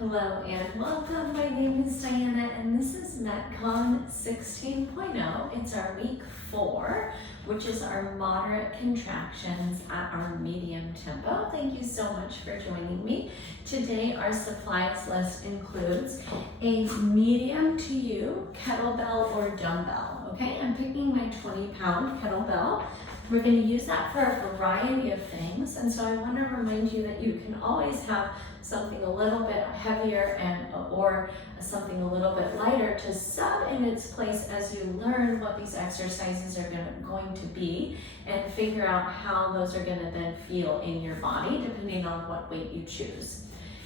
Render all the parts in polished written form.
Hello and welcome. My name is Diana and this is MetCon 16.0. It's our week 4, which is our moderate contractions at our medium tempo. Thank you so much for joining me. Today our supplies list includes a medium to you kettlebell or dumbbell. Okay, I'm picking my 20-pound kettlebell. We're going to use that for a variety of things, and so I want to remind you that you can always have something a little bit heavier or something a little bit lighter to sub in its place as you learn what these exercises are going to be and figure out how those are going to then feel in your body depending on what weight you choose.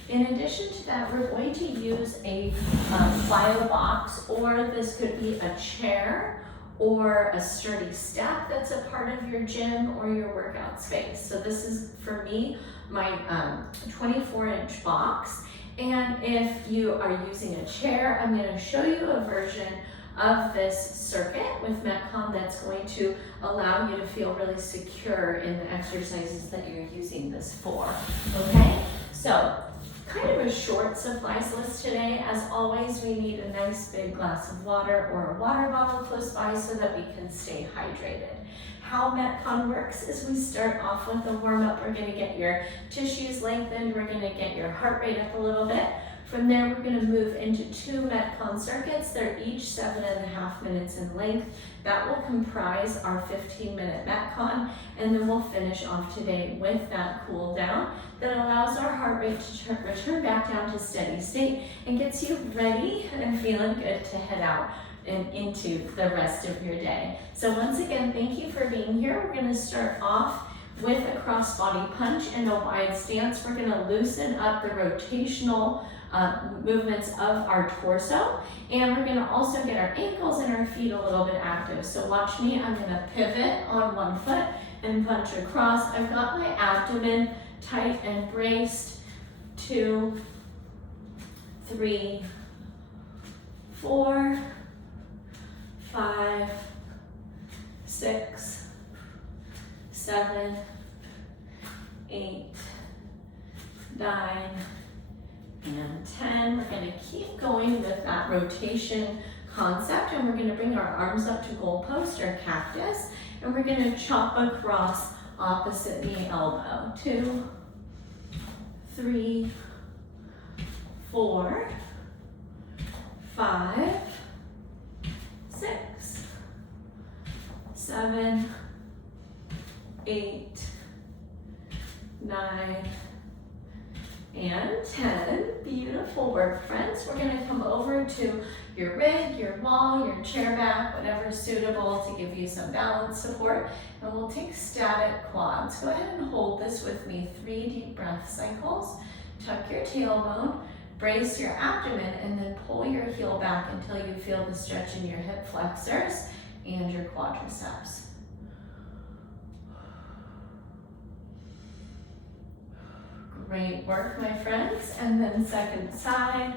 In addition to that, we're going to use a plyo box, or this could be a chair or a sturdy step that's a part of your gym or your workout space. So this is, for me, my 24-inch box. And if you are using a chair, I'm going to show you a version of this circuit with MetCon that's going to allow you to feel really secure in the exercises that you're using this for. Okay, so kind of a short supplies list today. As always, we need a nice big glass of water or a water bottle close by so that we can stay hydrated. How MetCon works is we start off with a warm-up. We're going to get your tissues lengthened. We're going to get your heart rate up a little bit. From there, we're going to move into 2 MetCon circuits. They're each 7.5 minutes in length. That will comprise our 15-minute MetCon, and then we'll finish off today with that cool down that allows our heart rate to return back down to steady state and gets you ready and feeling good to head out and into the rest of your day. So once again, thank you for being here. We're going to start off with a cross-body punch and a wide stance. We're going to loosen up the rotational movements of our torso, and we're going to also get our ankles and our feet a little bit active. So watch me. I'm going to pivot on one foot and punch across. I've got my abdomen tight and braced. 2, 3, 4, 5, 6, 7, 8, 9, and 10. We're going to keep going with that rotation concept, and we're going to bring our arms up to goalpost or cactus, and we're going to chop across opposite the elbow. 2, 3, 4, 5, 6, 7, 8, 9, and 10. Beautiful work, friends. We're going to come over to your rig, your wall, your chair back, whatever's suitable to give you some balance support. And we'll take static quads. Go ahead and hold this with me. 3 deep breath cycles. Tuck your tailbone, brace your abdomen, and then pull your heel back until you feel the stretch in your hip flexors and your quadriceps. Great work, my friends. And then second side,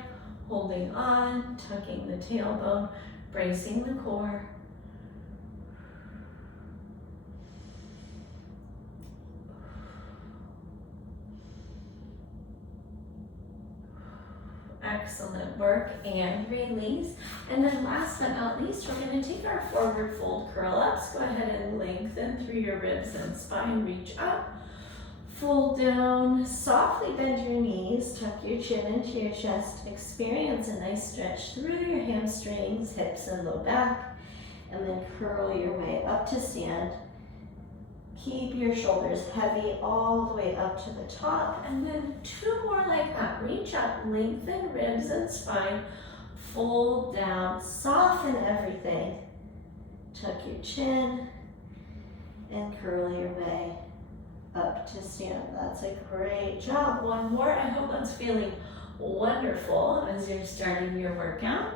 holding on, tucking the tailbone, bracing the core. Excellent work, and release. And then last but not least, we're going to take our forward fold curl ups. Go ahead and lengthen through your ribs and spine, reach up. Fold down, softly bend your knees, tuck your chin into your chest, experience a nice stretch through your hamstrings, hips, and low back, and then curl your way up to stand. Keep your shoulders heavy all the way up to the top, and then 2 more like that. Reach up, lengthen ribs and spine, fold down, soften everything, tuck your chin, and curl your way up to stand. That's a great job. 1 more. I hope that's feeling wonderful as you're starting your workout.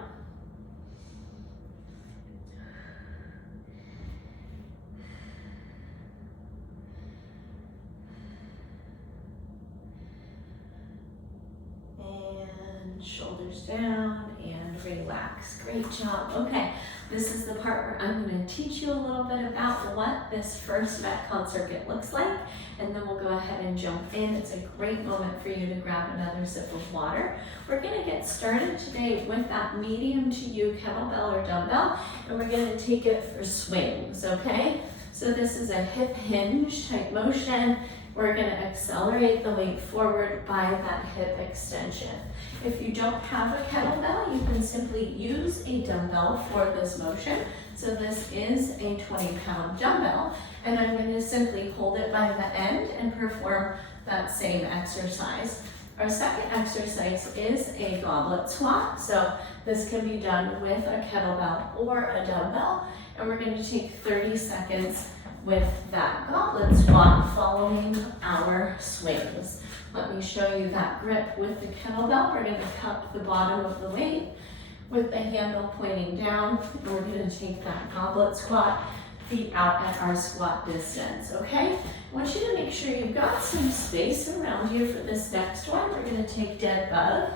And shoulders down and relax. Great job. Okay, this is the part where I'm going to teach you a little bit about what this first MetCon circuit looks like, and then we'll go ahead and jump in. It's a great moment for you to grab another sip of water. We're going to get started today with that medium to you kettlebell or dumbbell, and we're going to take it for swings, okay? So this is a hip hinge type motion. We're going to accelerate the weight forward by that hip extension. If you don't have a kettlebell, you can simply use a dumbbell for this motion. So this is a 20-pound dumbbell, and I'm going to simply hold it by the end and perform that same exercise. Our second exercise is a goblet squat. So this can be done with a kettlebell or a dumbbell, and we're going to take 30 seconds with that goblet squat following our swings. Let me show you that grip with the kettlebell. We're going to cup the bottom of the weight with the handle pointing down, and we're going to take that goblet squat, feet out at our squat distance, okay? I want you to make sure you've got some space around you for this next one. We're going to take dead bug,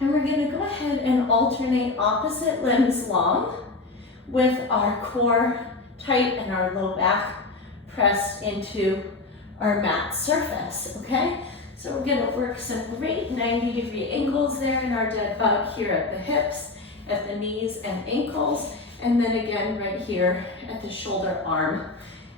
and we're going to go ahead and alternate opposite limbs long with our core tight and our low back pressed into our mat surface, okay? So we're gonna work some great 90-degree angles there in our dead bug here at the hips, at the knees and ankles, and then again right here at the shoulder arm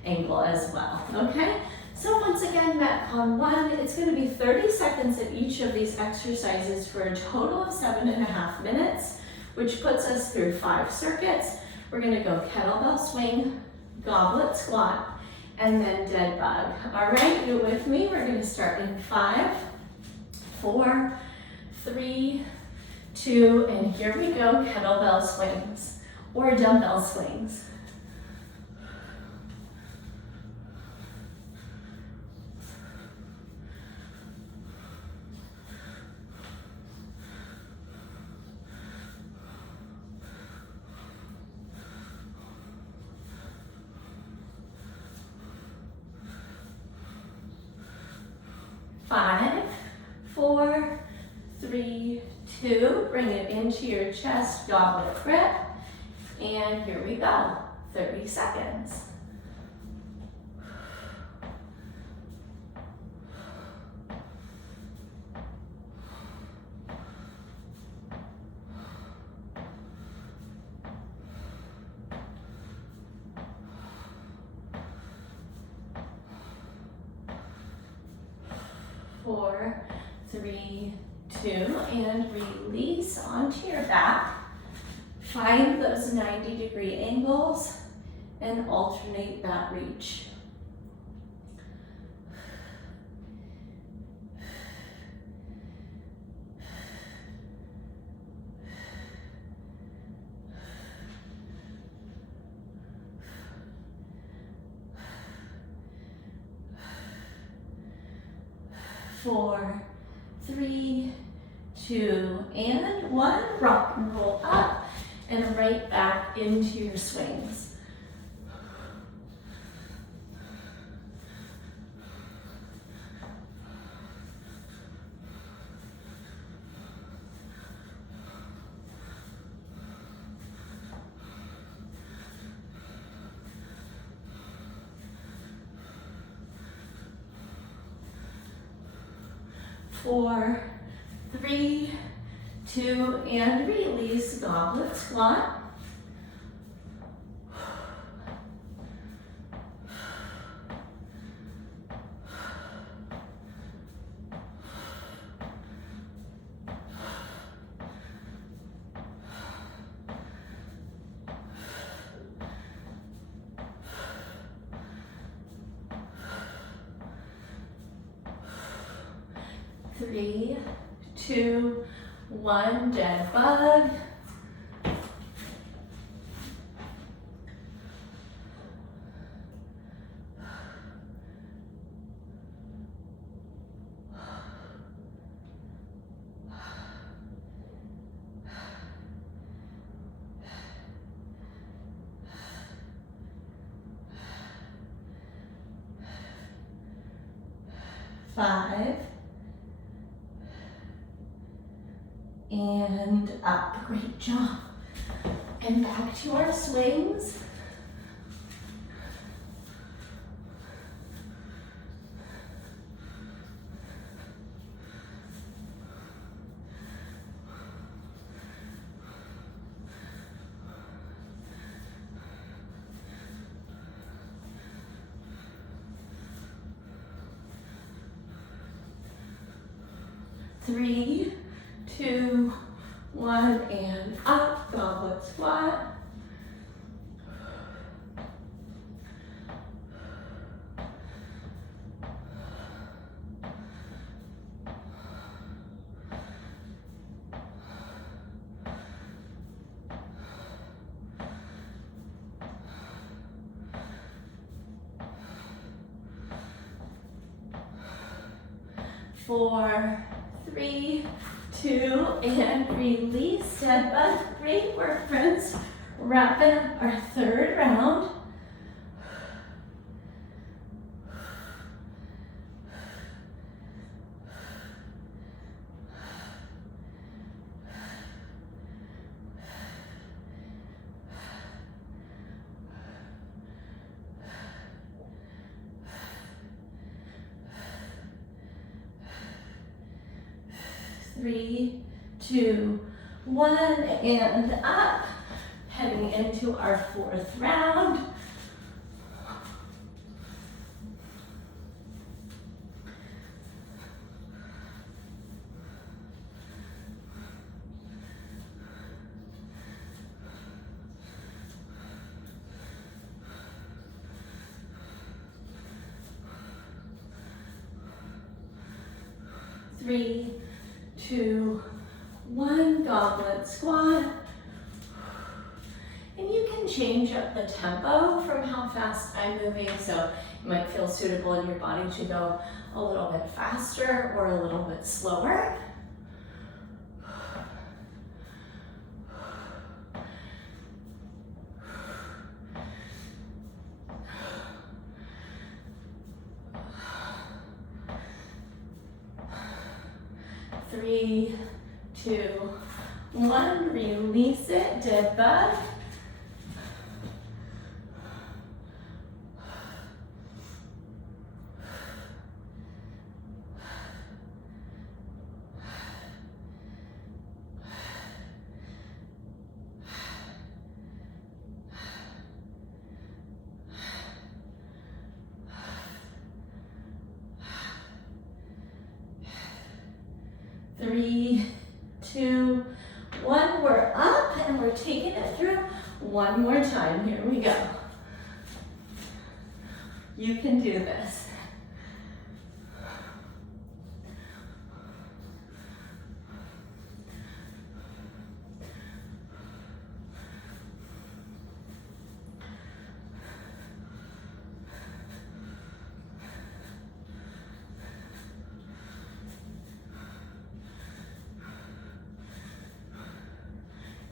angle as well, okay? So once again, MetCon 1, it's gonna be 30 seconds at each of these exercises for a total of 7.5 minutes, which puts us through 5 circuits. We're gonna go kettlebell swing, goblet squat, and then dead bug. All right, you with me? We're gonna start in 5, 4, 3, 2, and here we go, kettlebell swings or dumbbell swings. Five, 4, 3, 2, bring it into your chest, goblet grip, and here we go, 30 seconds. Four, 3, 2, and release onto your back. Find those 90-degree angles and alternate that reach. Four, 3, 2, and 1. Rock and roll up and right back into your swings. Four, 3, 2, and release, goblet squat. Three, 2, 1, dead bug. Five, and up. Great job. And back to our swings. Three, two, one, and up, goblet squat. Four, three, two, and release. Dead bug. Great work, friends. Wrapping up our third round. Three, two, one, and up. Heading into our fourth round. Three, two, one, goblet squat. And you can change up the tempo from how fast I'm moving, so it might feel suitable in your body to go a little bit faster or a little bit slower. Three, two, one, release it, dead bug. Three, two, one, we're up and we're taking it through one more time. Here we go. You can do this.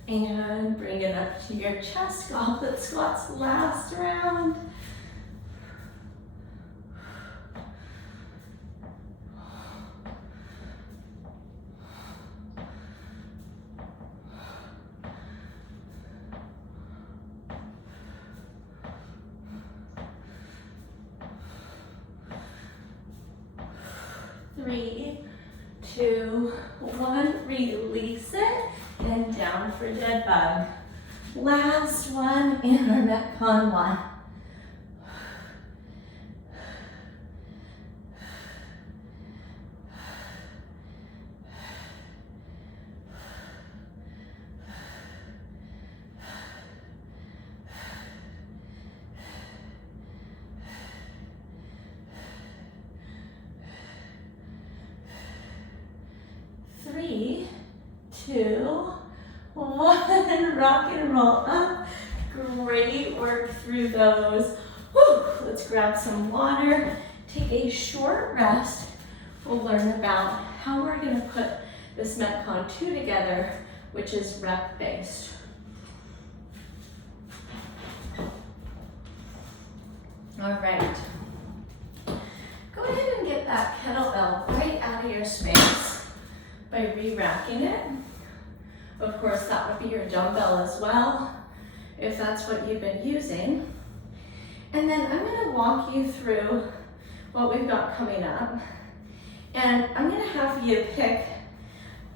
And bring it up to your chest, goblet squats, last round. Three, two, one, release it. And down for dead bug. Last one in our MetCon one. Three, two, one, rock and roll up. Great work through those. Whew. Let's grab some water, take a short rest. We'll learn about how we're gonna put this MetCon 2 together, which is rep-based. All right. Go ahead and get that kettlebell right out of your space by re-racking it. Of course, that would be your dumbbell as well, if that's what you've been using. And then I'm gonna walk you through what we've got coming up. And I'm gonna have you pick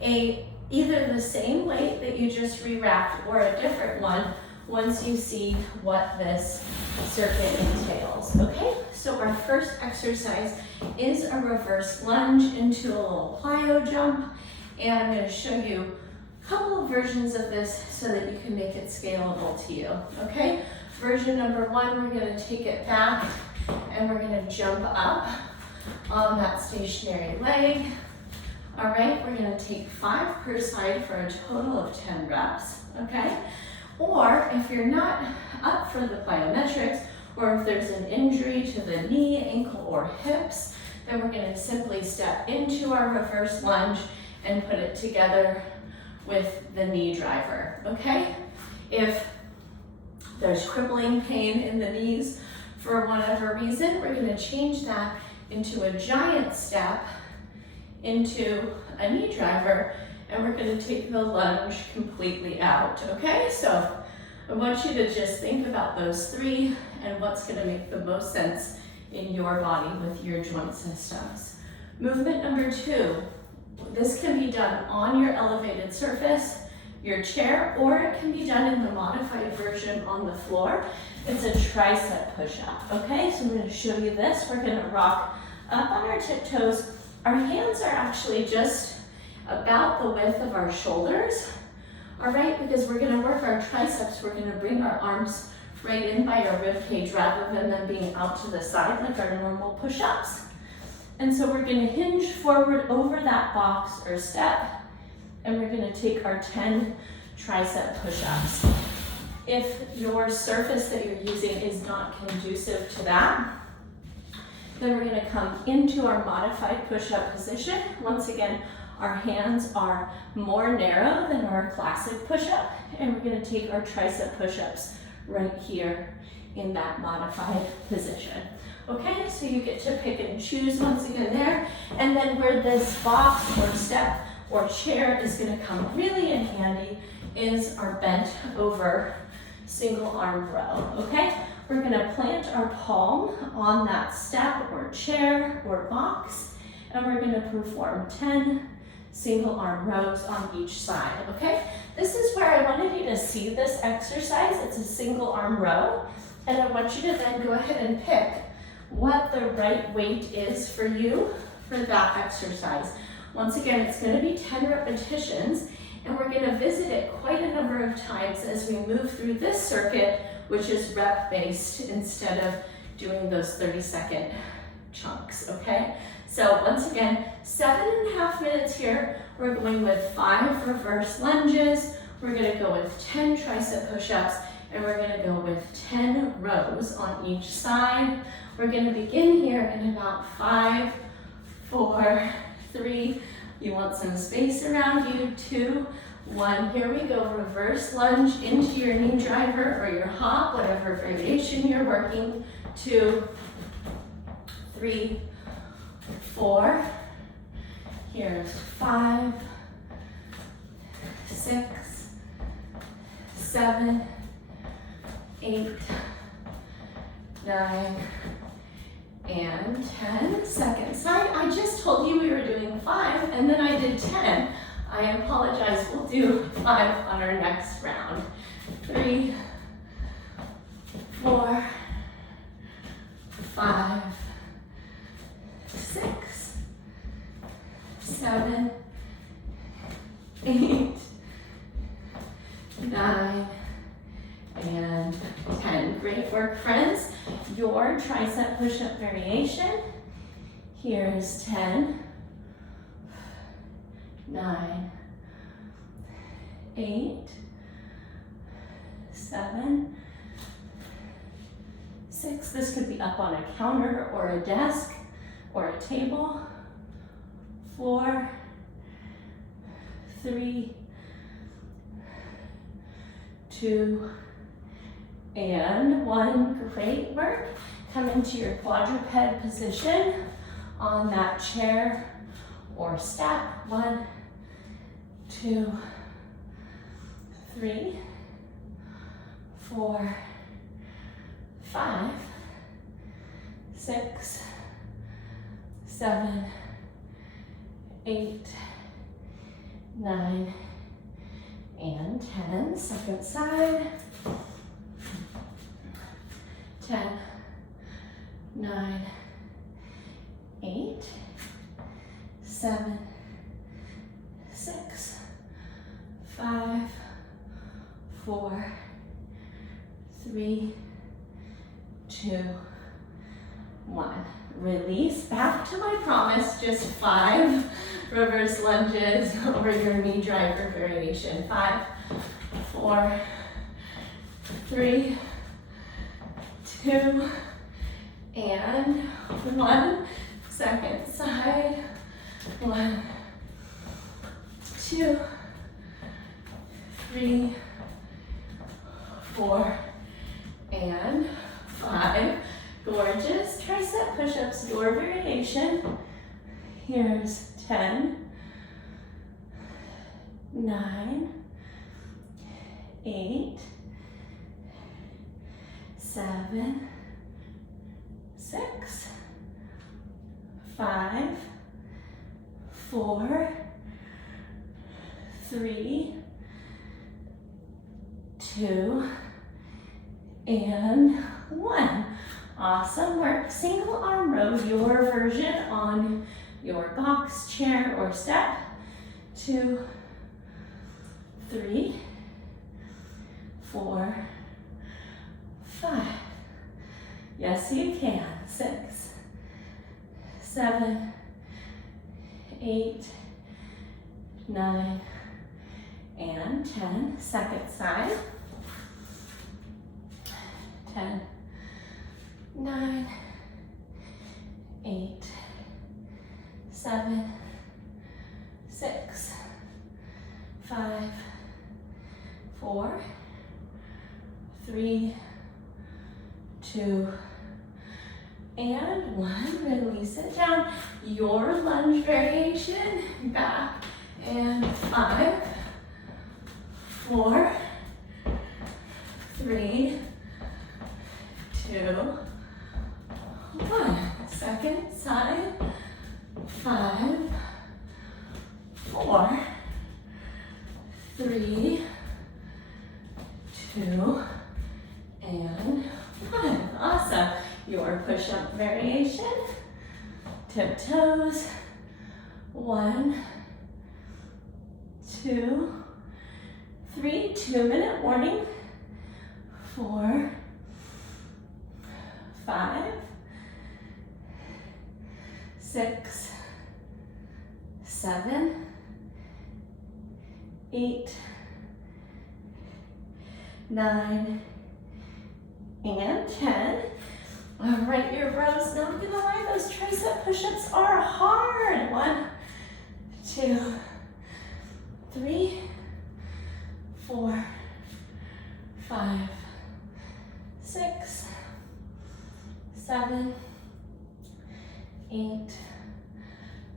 either the same weight that you just re-racked or a different one once you see what this circuit entails, okay? So our first exercise is a reverse lunge into a little plyo jump. And I'm gonna show you a couple of versions of this so that you can make it scalable to you, okay? Version number one, we're gonna take it back and we're gonna jump up on that stationary leg. All right, we're gonna take 5 per side for a total of 10 reps, okay? Or if you're not up for the plyometrics, or if there's an injury to the knee, ankle, or hips, then we're gonna simply step into our reverse lunge and put it together with the knee driver, okay? If there's crippling pain in the knees for whatever reason, we're gonna change that into a giant step into a knee driver, and we're gonna take the lunge completely out, okay? So I want you to just think about those 3 and what's gonna make the most sense in your body with your joint systems. Movement number 2, this can be done on your elevated surface, your chair, or it can be done in the modified version on the floor. It's a tricep push-up, okay? So I'm gonna show you this. We're gonna rock up on our tiptoes. Our hands are actually just about the width of our shoulders, all right? Because we're gonna work our triceps, we're gonna bring our arms right in by our rib cage rather than them being out to the side like our normal push-ups. And so we're gonna hinge forward over that box or step, and we're gonna take our 10 tricep push-ups. If your surface that you're using is not conducive to that, then we're gonna come into our modified push-up position. Once again, our hands are more narrow than our classic push-up, and we're gonna take our tricep push-ups right here in that modified position. Okay, so you get to pick and choose once again there, and then where this box or step or chair is gonna come really in handy is our bent over single arm row, okay? We're gonna plant our palm on that step or chair or box, and we're gonna perform 10 single arm rows on each side, okay? This is where I wanted you to see this exercise. It's a single arm row, and I want you to then go ahead and pick what the right weight is for you for that exercise. Once again, it's gonna be 10 repetitions, and we're gonna visit it quite a number of times as we move through this circuit, which is rep-based instead of doing those 30-second chunks, okay? So once again, 7.5 minutes here. We're going with 5 reverse lunges. We're gonna go with 10 tricep push-ups, and we're gonna go with 10 rows on each side. We're gonna begin here in about 5, 4, 3, you want some space around you, 2, 1. Here we go, reverse lunge into your knee driver or your hop, whatever variation you're working. 2, 3, 4. Here's 5, 6, 7, 8, 9, and 10. Second side. I just told you we were doing 5, and then I did 10. I apologize. We'll do 5 on our next round. 3, 4, 5, 6, 7, 8, 9, and 10. Great work, friends. Your tricep push-up variation. Here's 10, 9, 8, 7, 6. This could be up on a counter or a desk or a table. 4, 3, 2, and 1. Great work. Come into your quadruped position on that chair or step. 1, 2, 3, 4, 5, 6, 7, 8, 9, and 10. Second side. 10, 9, 8, 7, 6, 5, 4, 3, 2, 1. Release back to my promise, just 5 reverse lunges over your knee driver variation. 5, 4, 3, 2, and 1. Second side. 1, 2, 3, 4, and 5. Gorgeous. Tricep push-ups, your variation. Here's 10, 9, 8, 7, 6, 5, 4, 3, 2, and 1. Awesome work. Single arm row, your version on your box, chair, or step. 2, 3, 4, 5. Yes, you can. 6, 7, 8, 9, and 10. Second side. 10, 9, 8, 7, 6, 5, 4, 3, 2, and 1. Release it down. Your lunge variation. Back and 5, 4, 3, 2, 1. Second side. 5, 4, 3, 2, and 1. Awesome. Your push-up variation. Tiptoes. 1, 2, 3. 2-minute warning. 4, 5, 6, 7, 8, 9, and 10. All right, your rows, not gonna lie, those tricep push-ups are hard. 1, 2, 3, 4, 5, 6, 7, 8,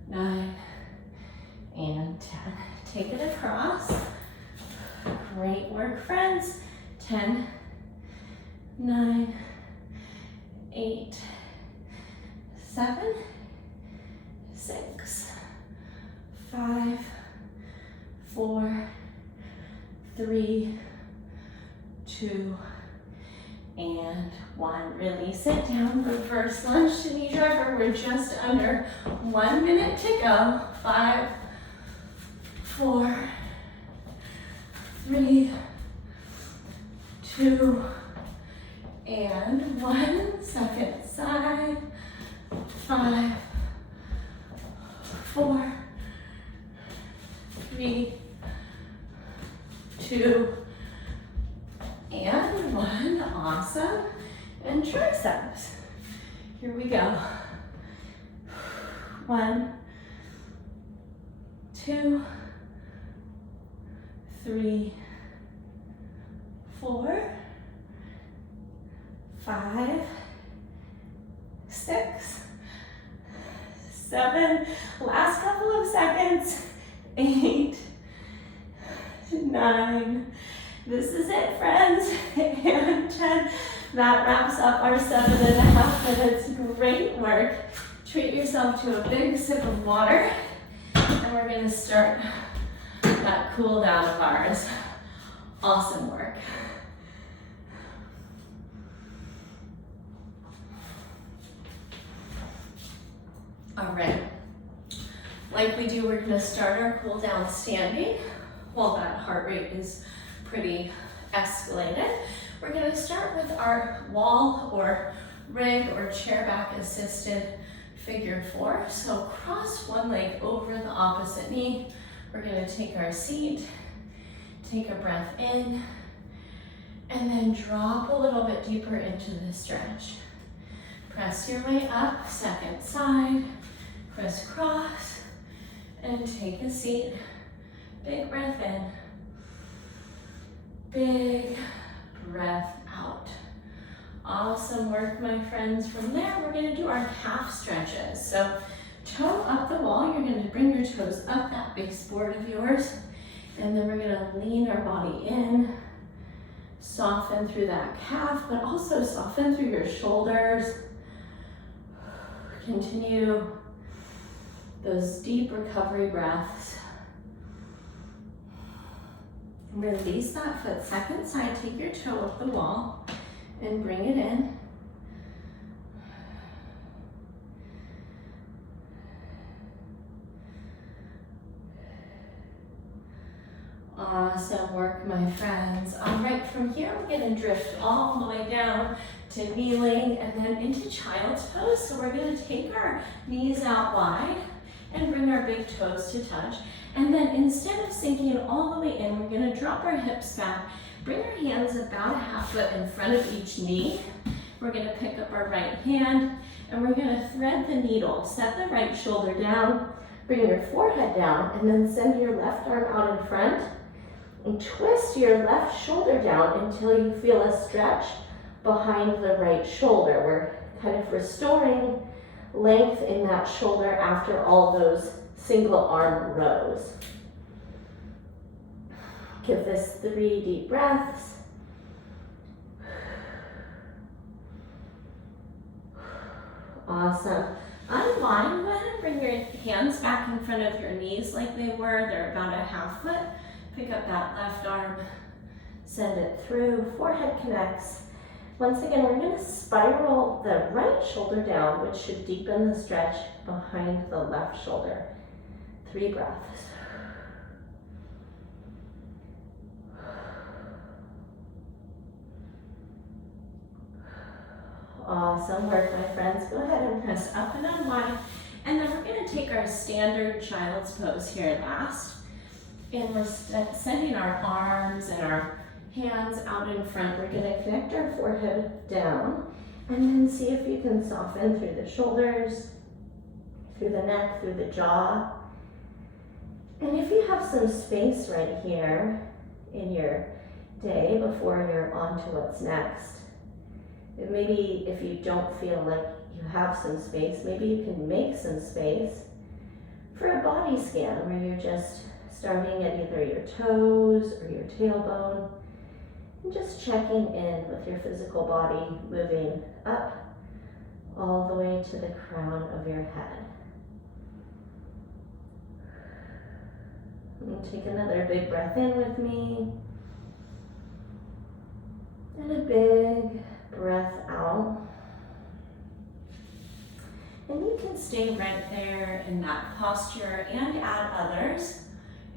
9, and 10. Take it across. Great work, friends. 10, 9, 8, 7, 6, 5, 4, 3, 2, and 1. Release it down. Reverse lunge to knee driver. We're just under 1 minute to go. 5, 4, 3, 2, and 1. Second side. 5, 4, 3, 2, and 1. Awesome. And triceps. Here we go. 1, 2, 3, 4, 5, 6, 7. Last couple of seconds. 8, 9, This is it, friends. And 10. That wraps up our 7.5 minutes. Great work. Treat yourself to a big sip of water. And we're going to start that cool down of ours. Awesome work. All right. Like we do, we're going to start our cool down standing while that heart rate is pretty escalated. We're going to start with our wall or rig or chair back assisted figure 4. So cross one leg over the opposite knee. We're going to take our seat, take a breath in, and then drop a little bit deeper into the stretch. Press your way up, second side, crisscross, and take a seat. Big breath in, big breath out. Awesome work, my friends. From there, we're going to do our calf stretches. So toe up the wall. You're going to bring your toes up that baseboard of yours. And then we're going to lean our body in, soften through that calf, but also soften through your shoulders. Continue those deep recovery breaths. Release that foot. Second side, take your toe up the wall and bring it in. Awesome work, my friends. All right, from here, we're going to drift all the way down to kneeling and then into child's pose. So we're going to take our knees out wide and bring our big toes to touch. And then instead of sinking all the way in, we're going to drop our hips back, bring our hands about a half foot in front of each knee. We're going to pick up our right hand and we're going to thread the needle. Set the right shoulder down, bring your forehead down, and then send your left arm out in front and twist your left shoulder down until you feel a stretch behind the right shoulder. We're kind of restoring length in that shoulder after all those single arm rows. Give this 3 deep breaths. Awesome. Unwind. Go ahead and bring your hands back in front of your knees like they were. They're about a half foot. Pick up that left arm. Send it through. Forehead connects. Once again, we're going to spiral the right shoulder down, which should deepen the stretch behind the left shoulder. 3 breaths. Awesome work, my friends. Go ahead and press up and unwind. And then we're going to take our standard child's pose here last. And we're sending our arms and our hands out in front. We're going to connect our forehead down. And then see if you can soften through the shoulders, through the neck, through the jaw. And if you have some space right here in your day before you're on to what's next, maybe if you don't feel like you have some space, maybe you can make some space for a body scan where you're just starting at either your toes or your tailbone and just checking in with your physical body, moving up all the way to the crown of your head. And take another big breath in with me. And a big breath out. And you can stay right there in that posture and add others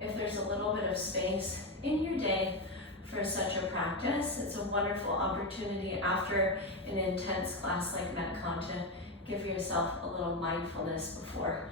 if there's a little bit of space in your day for such a practice. It's a wonderful opportunity after an intense class like MetCon to give yourself a little mindfulness before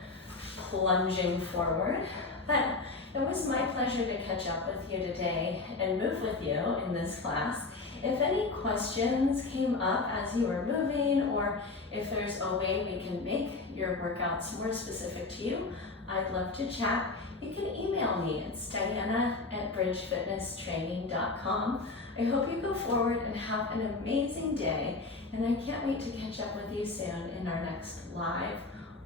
plunging forward. But it was my pleasure to catch up with you today and move with you in this class. If any questions came up as you were moving, or if there's a way we can make your workouts more specific to you, I'd love to chat. You can email me. It's diana@bridgefitnesstraining.com. I hope you go forward and have an amazing day, and I can't wait to catch up with you soon in our next live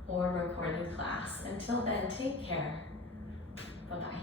or recorded class. Until then, take care. Bye-bye.